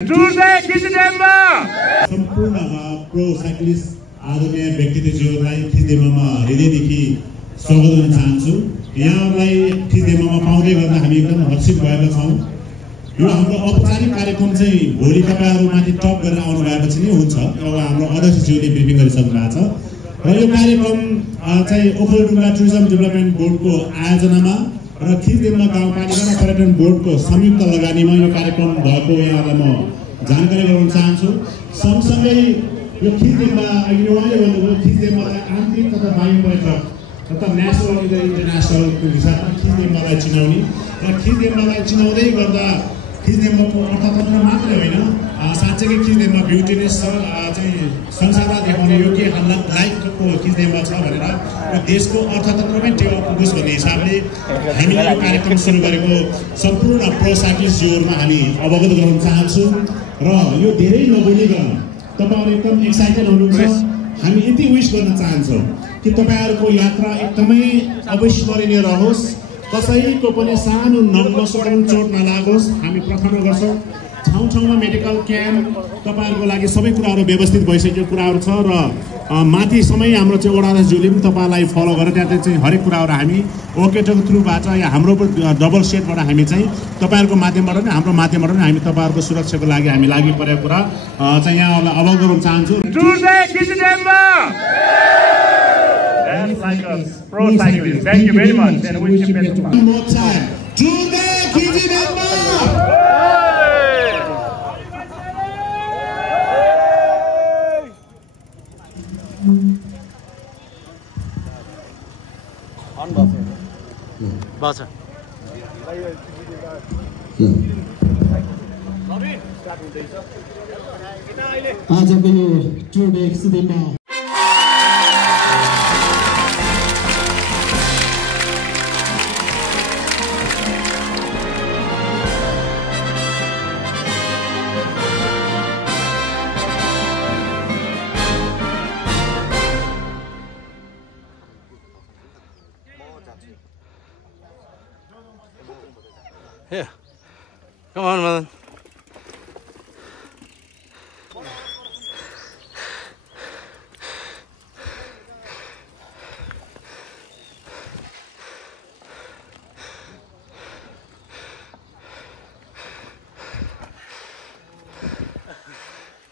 सम्पूर्ण pro cyclist आदरणीय व्यक्तित्वज्यूहरूलाई खिच्देमामा हृदयदेखि स्वागत गर्न चाहन्छु। यहाँलाई खिच्देमामा पाउँदै गर्दा हामी एकदम हर्षित भएका छौँ। यो हाम्रो औपचारिक कार्यक्रम चाहिँ भोलि तपाईहरुमाथि टप गरेर आउनु भएपछि नै हुन्छ। अब हाम्रो अध्यक्षज्यूले ब्रिफिङ गरिसक्नु भएको छ र यो कार्यक्रम चाहिँ ओखलढुङ्गा टुरिज्म डेभलपमेन्ट बोर्डको आयोजनामा र खिच्देमा गाउँपालिका र पर्यटन बोर्डको संयुक्त लगानीमा यो कार्यक्रम भएको यहाँलाई म जानकारी गराउन चाहन्छु। सँगसँगै यो खिच्देमा अहिले उहाँले भन्नुभयो खिच्देमालाई आन्तरिक तथा बाह्य पर्यटक तथा नेसनल र इन्टरनेसनलको हिसाबमा खिच्देमालाई चिनाउने र खिच्देमालाई चिनाउँदै गर्दा खिच्देमाको अर्थतन्त्र मात्रै होइन, साँच्चैकै खिच्देमा ब्युटिनेस छ चाहिँ संसारमा देखाउने योग्य लाइकको खिच्देमा छ भनेर यो देशको अर्थतन्त्रमै टेवा पुगोस् भन्ने हिसाबले हामीले यो कार्यक्रम सुरु गरेको सम्पूर्ण प्रो साइक्लिस्टहरुमा हामी अवगत गराउन चाहन्छु। र यो धेरै नबोलिकन तपाईहरु एकदम एक्साइटेड हुनुहुन्छ। हामी यति विश गर्न चाहन्छौँ कि तपाईहरुको यात्रा एकदमै अविस्मरणीय रहोस्, कसैको पनि सानो नर्भस चोट नलागोस्। हामी प्रार्थना गर्छौँ ठाउँ ठाउँमा मेडिकल क्याम्प तपाईहरुको लागि सबै कुराहरु व्यवस्थित भइसकेको कुराहरु छ र माथि समय हाम्रो चाहिँ ओडाध्यक्षज्यूले पनि तपाईलाई फलो गरेर त्यहाँ चाहिँ हरेक कुराहरु हामी ओकेटको थ्रुबाट या हाम्रो डबल सेटबाट हामी चाहिँ तपाईहरुको माध्यमबाट पनि हाम्रो माध्यमबाट पनि हामी तपाईहरुको सुरक्षाको लागि हामी लागि परेको कुरा चाहिँ यहाँहरुलाई अवगत गराउन चाहन्छु। Pro cyclists, thank you very much and wish you best of luck. आजको यो टुर डे एक्सिडेन्टमा Yeah, come on, man.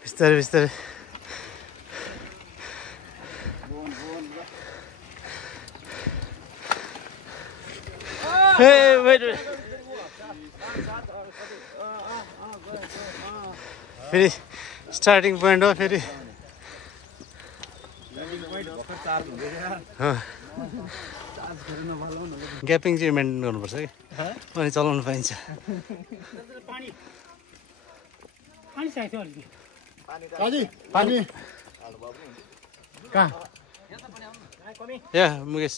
Bister. Hey, wait. फेरि स्टार्टिङ पोइन्ट हो, फेरि ग्यापिङ चाहिँ मेन्टेन गर्नुपर्छ कि अनि चलाउनु पाइन्छ। या मुकेश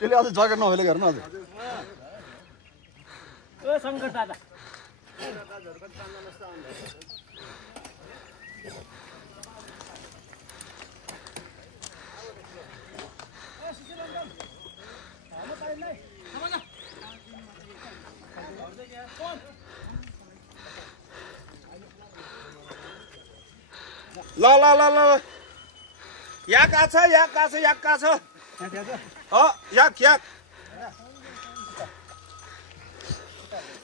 त्यसले अझ जग्गा नभएले गर्नु अझ ल याक आछ याक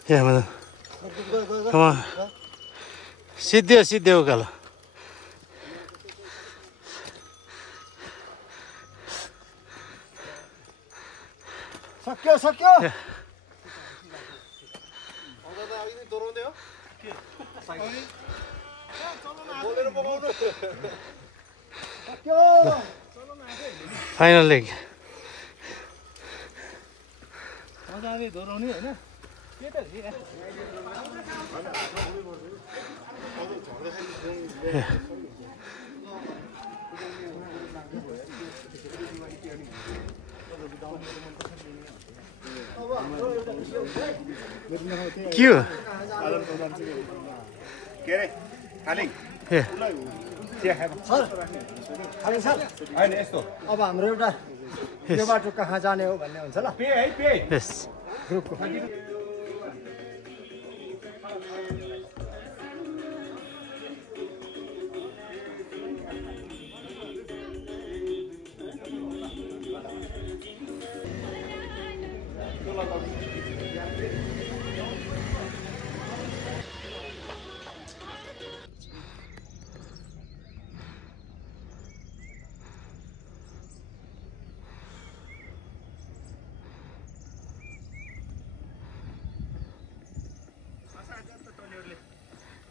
Yeah, man. Come on. Sit there, Ukala. सक्यो Final leg. Cue. अब हाम्रो एउटा यो बाटो कहाँ जाने हो भन्ने हुन्छ ल पे है पे यस ग्रुपको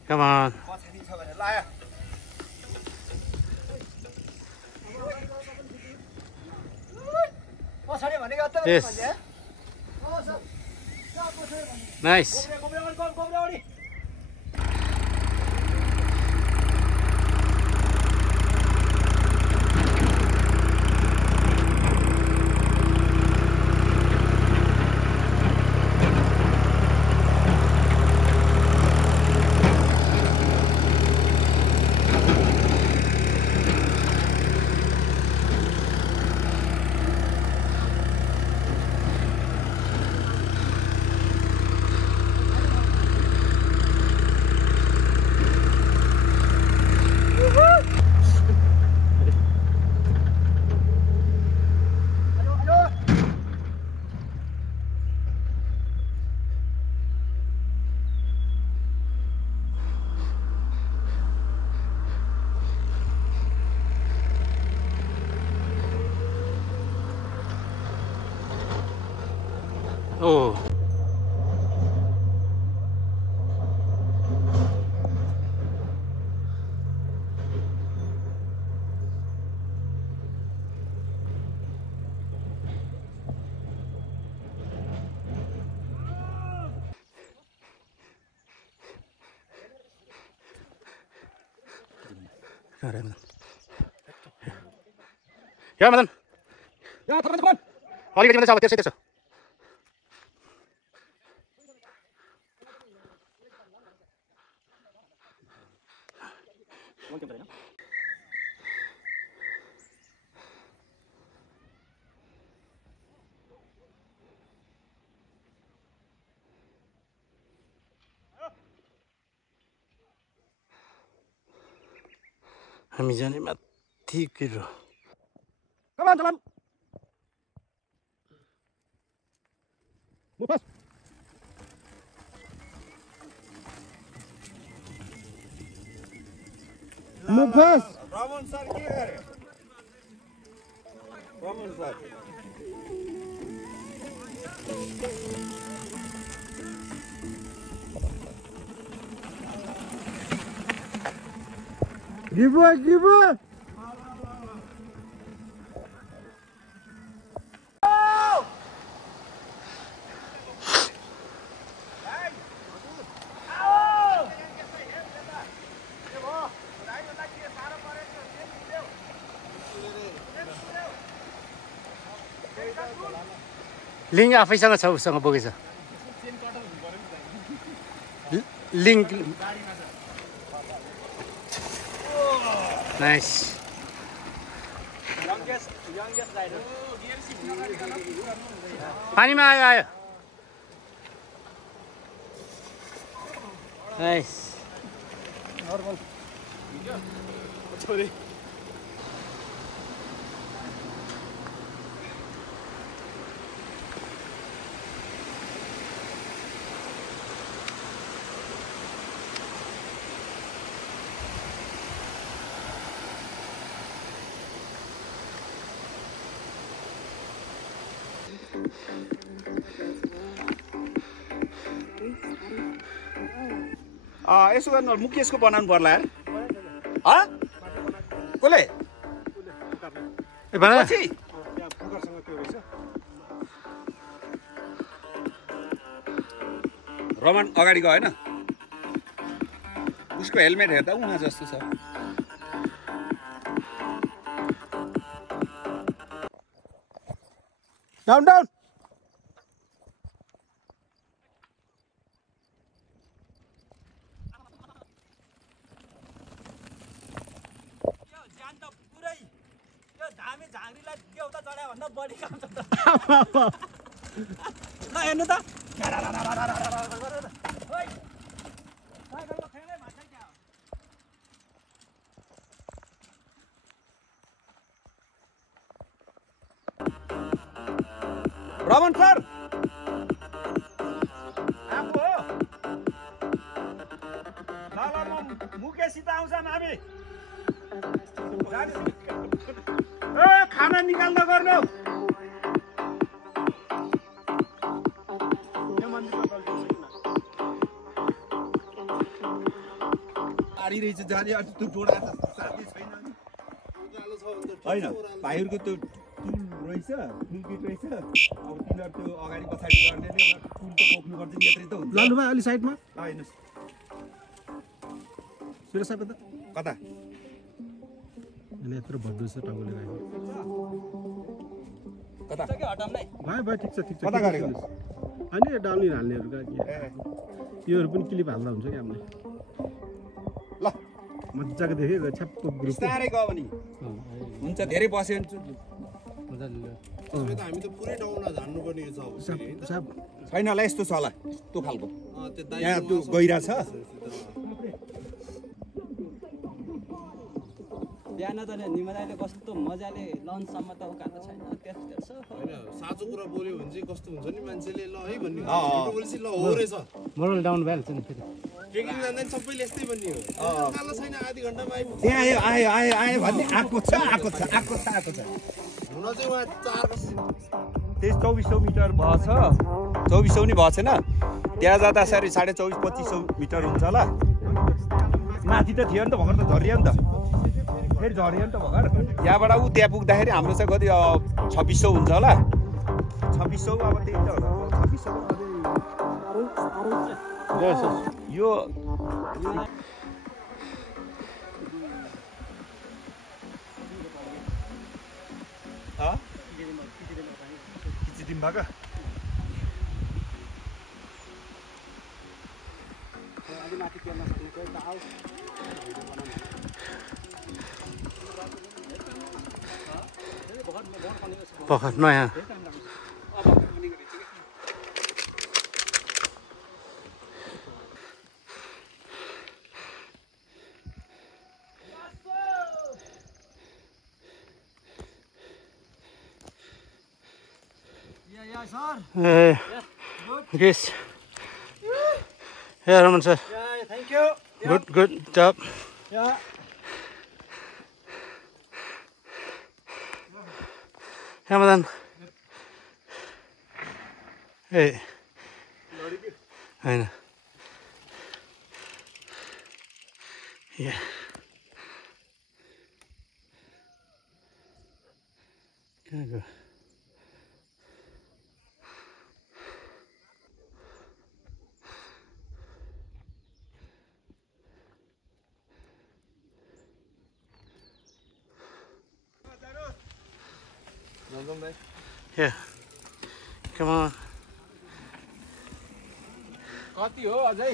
Come on. Yes. Nice. Oh. Ja, Madan. Ja, teman-teman. अलिकति मात्रै छ अब त्यसै त्यसो हामी जाने माथि किरो Come on, teman. Move fast. Move fast. Raman sir के गरे Raman sir Give her, give her. Link आफैसँग छ उसँग बोकेछ लिङ्क नाइस पानीमा आयो आयो नाइस यसो गर्नु मुकेशको बनाउनु पर्ला यार कसले ए बना पछि रमन अगाडि गयो हैन उसको हेलमेट हेर्दा उहाँ जस्तो छ Down, down. ल हेर्नु त रमन सर आएको हो ल म मुकेशसित आउँछ हामी ए खाना निकाल्न गर्नु आडी रहेछ जाने अनि त्यो डोडा त साथी छैन होइन भाइहरूको त्यो टुल रहेछ टुल किट रहेछ अब तिनीहरू त्यो अगाडि पछाडि गर्नेले टुल त बोक्नु पर्छ नि यत्रै त हुन्छ लानु भाइ अलि साइडमा हेर्नुहोस् सुरेश साहब त कता अनि यत्रो भड्डु छ टाउकोले गाएको कता भाइ भाइ ठिक छ कता गरेको अनि डाउन हाल्नेहरू के योहरू पनि क्लिप हाल्दा हुन्छ कि हामीले ल मजाको देखेको छ्यापको ग्रुप बिस्तारै गयो भने हुन्छ धेरै बस्यो भने हामी त पुरै डाउन झार्नुपर्ने छ छैन होला यस्तो छ होला त्यो खालको यहाँ त्यो गहिरा छ बिहान त निमदाले कस्तो मजाले लन्चसम्म त उकालो छैन त्यस्तो होइन साँचो कुरा बोल्यो भने चाहिँ कस्तो हुन्छ नि मान्छेले ल है भन्ने बोलेपछि ल हो रहेछ मोरल डाउन भइहाल्छ नि फेरि ट्रेकिङ जाँदैन सबैले यस्तै भन्ने हो उकालो छैन आधी घन्टामा आइपुग्छ त्यहाँ आयो आयो आयो आयो भन्ने आएको छ हुन चाहिँ उहाँ 2400 मिटर भएछ 2400 नि भएको छैन त्यहाँ जाँदा सरी 2450-2500 मिटर हुन्छ होला माथि त थियो नि त भर्खर त झरियो नि त फेरि झरियो नि त भर्खर यहाँबाट ऊ त्यहाँ पुग्दाखेरि हाम्रो चाहिँ कति 2600 हुन्छ होला 2600 अब त्यही त होला 2600 यो दिम्बाका भर्खर नयाँ Hey, yes. Yeah, Raman sir. Yeah, thank you. Good job. Yeah. Ramadan. Hey. I know. Yeah. Can I go? Yeah. Come on. कति हो अझै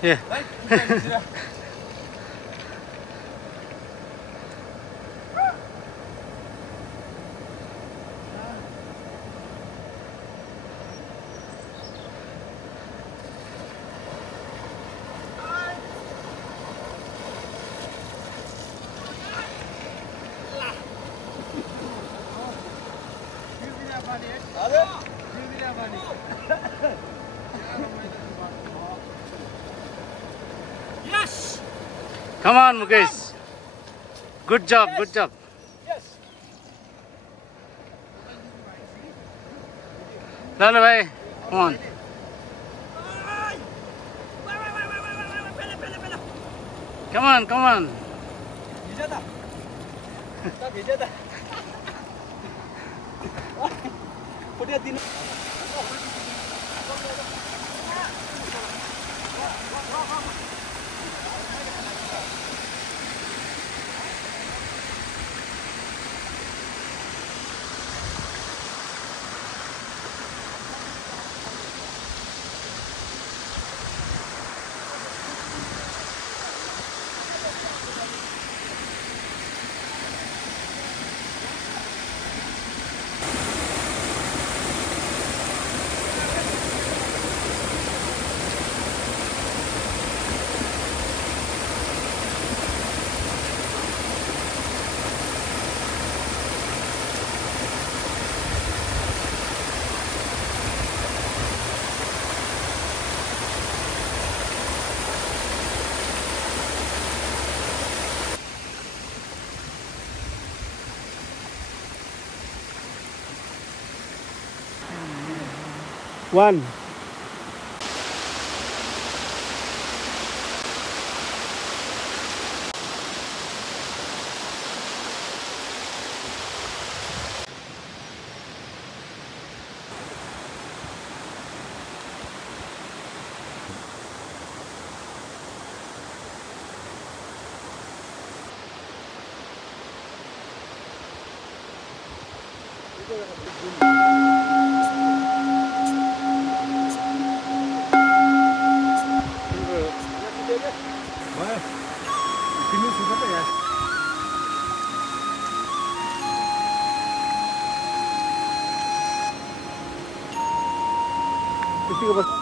Yeah. Yes. Come on, Mukesh. Good job, good job. Yes. Lalo bhai, come on. Come on, come on. 1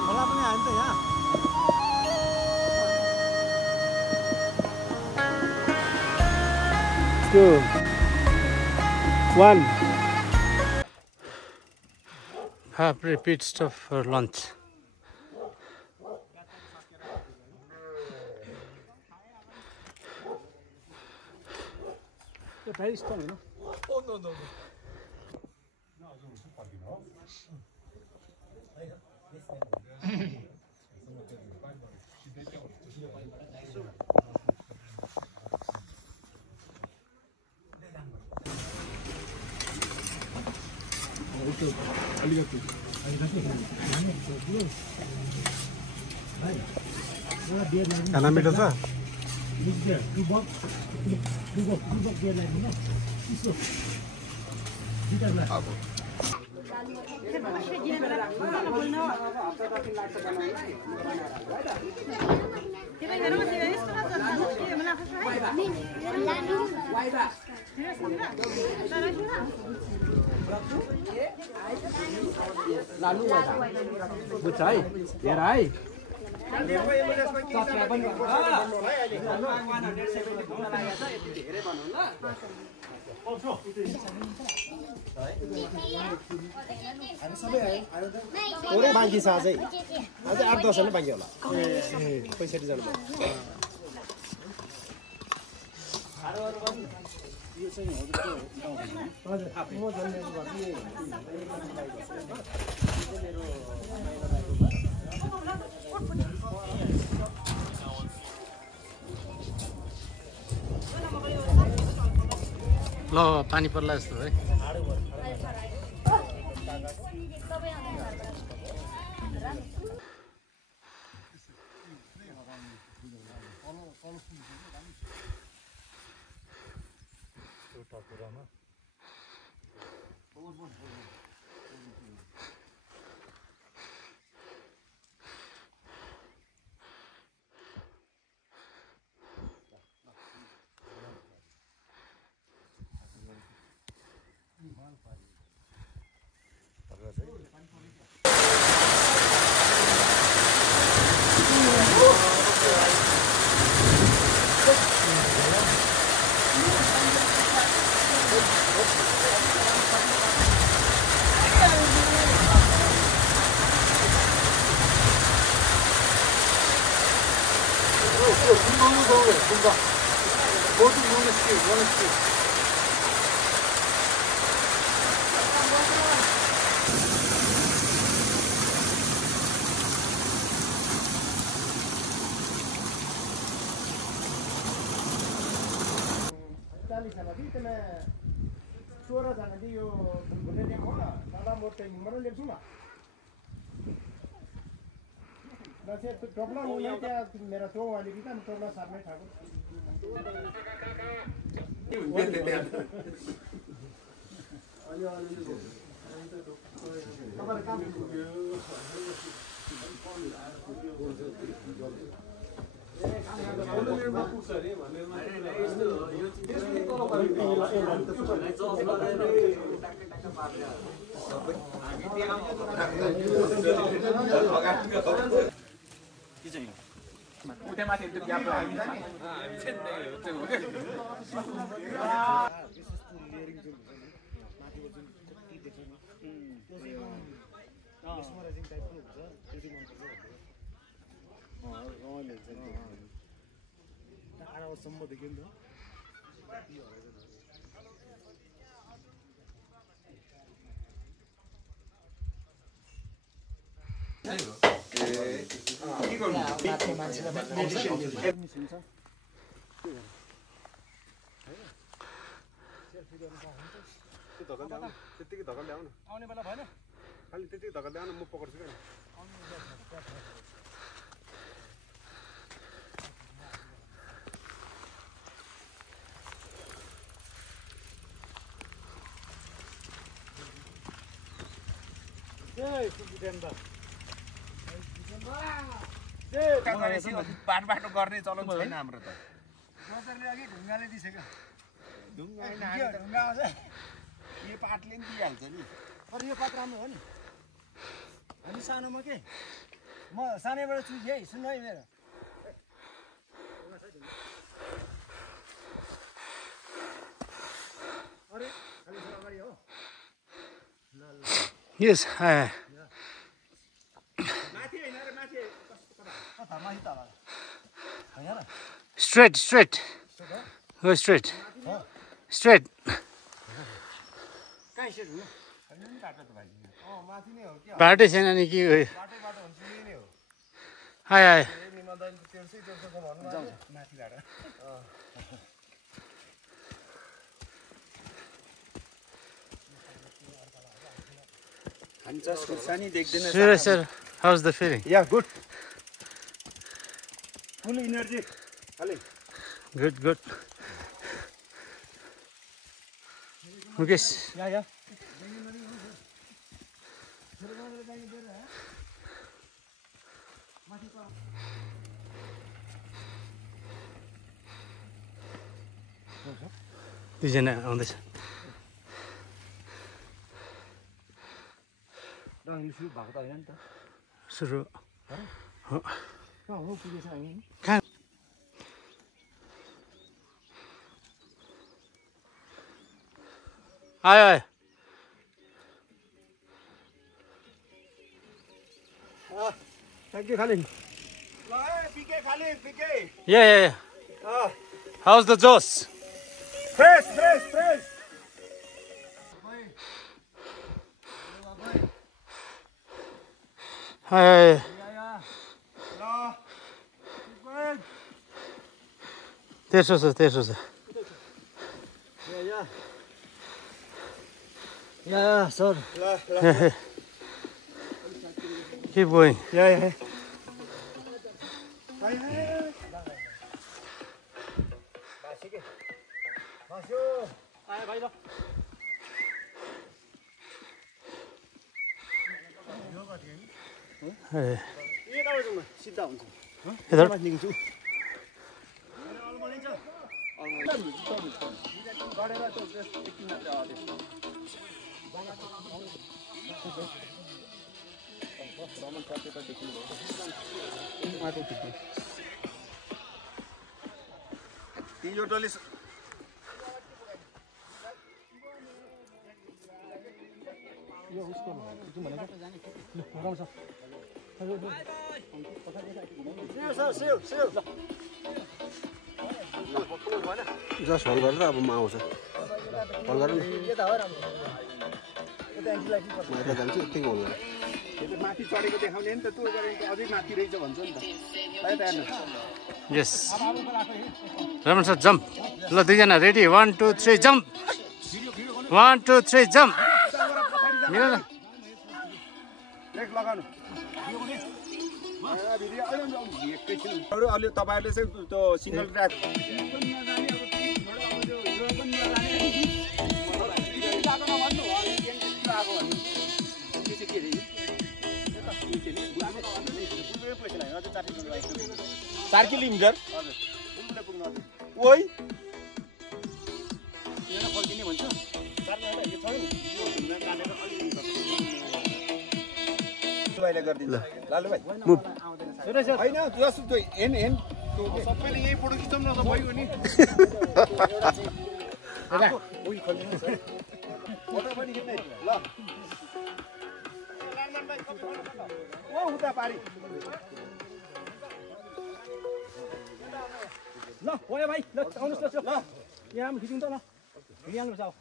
खोला पनि आयो नि त यहाँ 2 1 Have repeat stuff for lunch. very strong, you know. Oh no no no. खाना मिठो छ पुरै बाँकी छ अझै 8-10 जना बाँकी होला 65 जना ल पानी पर्ला जस्तो है मेरा तो वाली की तो ना सामने ठाकुर त्यतिकै धक्का ल्याउन आउने बेला भएन खालि त्यतिकै धक्का ल्याउन म पकड्छु क्या बाटो गर्ने चलन छैन हाम्रो त ढुङ्गाले दिइसक्यो ढुङ्गा आउँछ यो पाटले पनि दिइहाल्छ नि तर यो पात राम्रो हो नि हामी सानोमा के म सानैबाट चुझेँ है सुन्नु है मेरो अरे खालि अगाडि हो Yes, माथि हैन रे माथि कता माथि तल हैन र straight. Go straight. Straight. कहाँ सेट हुनु माथि नै हो के बाटो छैन नि के बाटो हुन्छ यही नै हो हाय निमा दाइले तेर्सै तेर्सोको भन्नु जाऊ माथिबाट खान्छ सुसानी देख्दैन Sir, how's the feeling? Yeah good full energy खाली Good. Mukesh, या दुईजना आउँदैछ रङ सुरु भएको त हैन नि त सुरु कहाँ हो पुगेछ हामी कहाँ आयो थ्याङ्क यू खाली ल पिके खाली PK Yeah. How's the Joss? Fresh Hi. तेर्सो छ या सर Keep going. या Hey. सिधा हुन्छ इधर तिजो टोली जस्ट हल गरेर अब म आउँछ हल गर न म यता जान्छु यतिकै हल गरेर माथि चढेको देखाउने नि त त्यो गरेर अझै माथि रहेछ भन्छ नि त Yes. Raman sir, jump. Lo, दुईजना ready. 1, 2, 3, jump. 1, 2, 3, jump. मिलेन ब्रेक लगाउनु अलि तपाईँहरूले चाहिँ त्यो सिङ्गल ट्र्याक चार किलोमिटर ओइ फर्किने भन्छ गरिदिन्छ लालु भाइ होइन त्यो हेन सबैले यही फोटो खिचौँ न त भइगयो नि फोटो पनि खिच्ने ल ओ उता पारी ल भयो भाइ ल आउनुहोस् ल यहाँ खिचौँ त ल हिँडिहाल्नुहोस् अब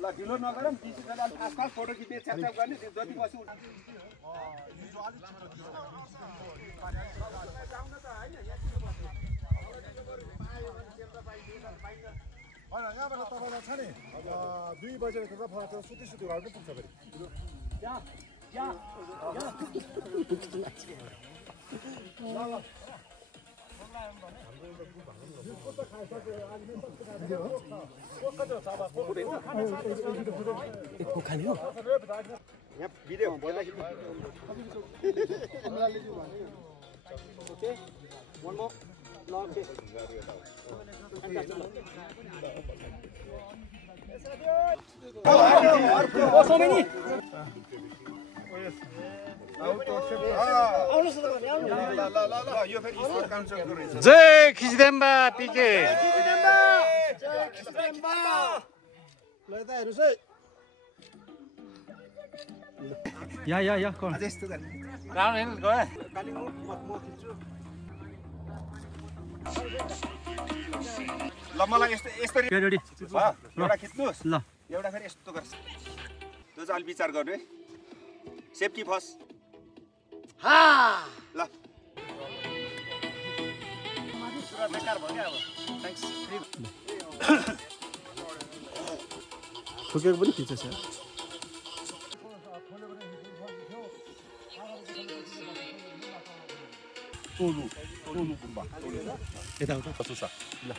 ल ढिलो नगरौँ डिसी दादा आसपास फोटो खिच्ने छ्याप गर्ने जति बसी यहाँबाट तपाईँलाई छ नि 2 बजेर फर्केर सुती घर पनि पुग्छ फेरि जय खिचदेम्बा पिके या कौन राउन्ड हेर्नु गयो ल मलाई यस्तरी एउटा खिच्नुहोस् ल एउटा फेरि यस्तो गर्छ त्यो चाहिँ अलि विचार गर्नु है सेफ्टी फर्स्ट ल बेकार भयो क्या अब थ्याङ्क्स ठोकेको पनि खिच्छ सर टोलु गुम्बा यताउता कसुसा ल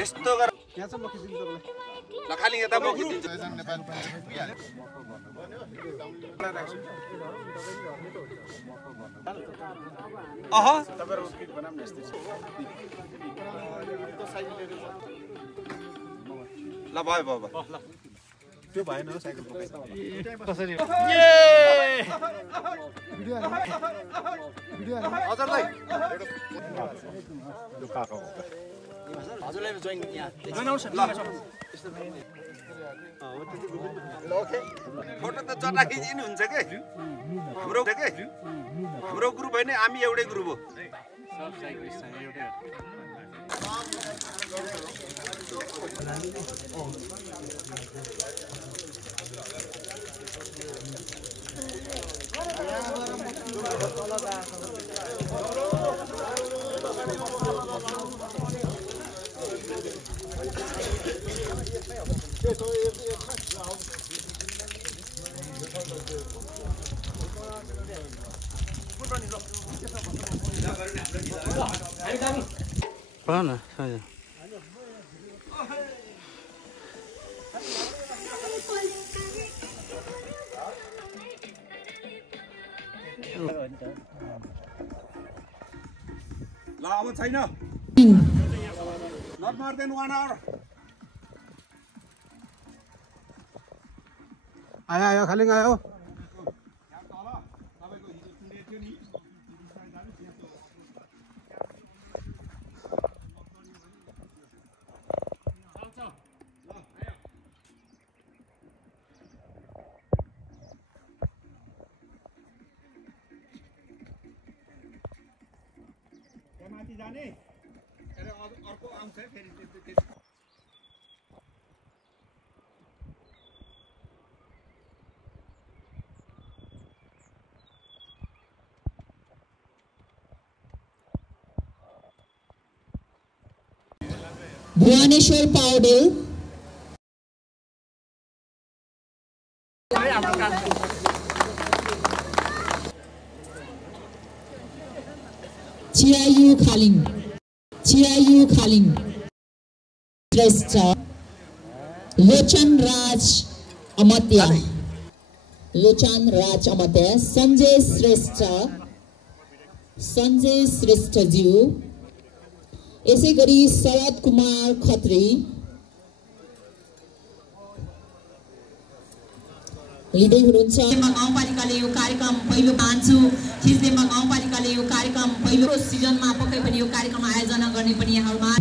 यस्तो गर यहाँ चाहिँ म खिचिदिन्छु तपाईँलाई ल खाली यता म खिचिदिन्छु अह तपाईहरु स्किट बनाउन यस्तै छ ल भयो ल त्यो भएन हो साइकल बोकाइ कसरी हजुर दाइ हजुरलाई जोइन यहाँ ओके फोटो त चटा खिचिनु हुन्छ के हाम्रो ग्रुप होइन हामी एउटै ग्रुप हो सब साइक्लिस्ट एउटै Mana saja. ल अब छैन not more than 1 hour आयो खाली आयो माथि जाने अरे अर्को आउँछ फेरि भुवनेश्वर पौडेल चिरायु खालिङ श्रेष्ठ लोचन राज अमत्या संजय श्रेष्ठ ज्यू यसै गरी शरद कुमार खत्री लिँदै हुनुहुन्छ। गाउँपालिकाले यो कार्यक्रम पहिलो मान्छु खिचदेम्बा गाउँपालिकाले यो कार्यक्रम पहिलो सिजनमा पक्कै पनि यो कार्यक्रम आयोजना गर्ने पनि यहाँहरुमा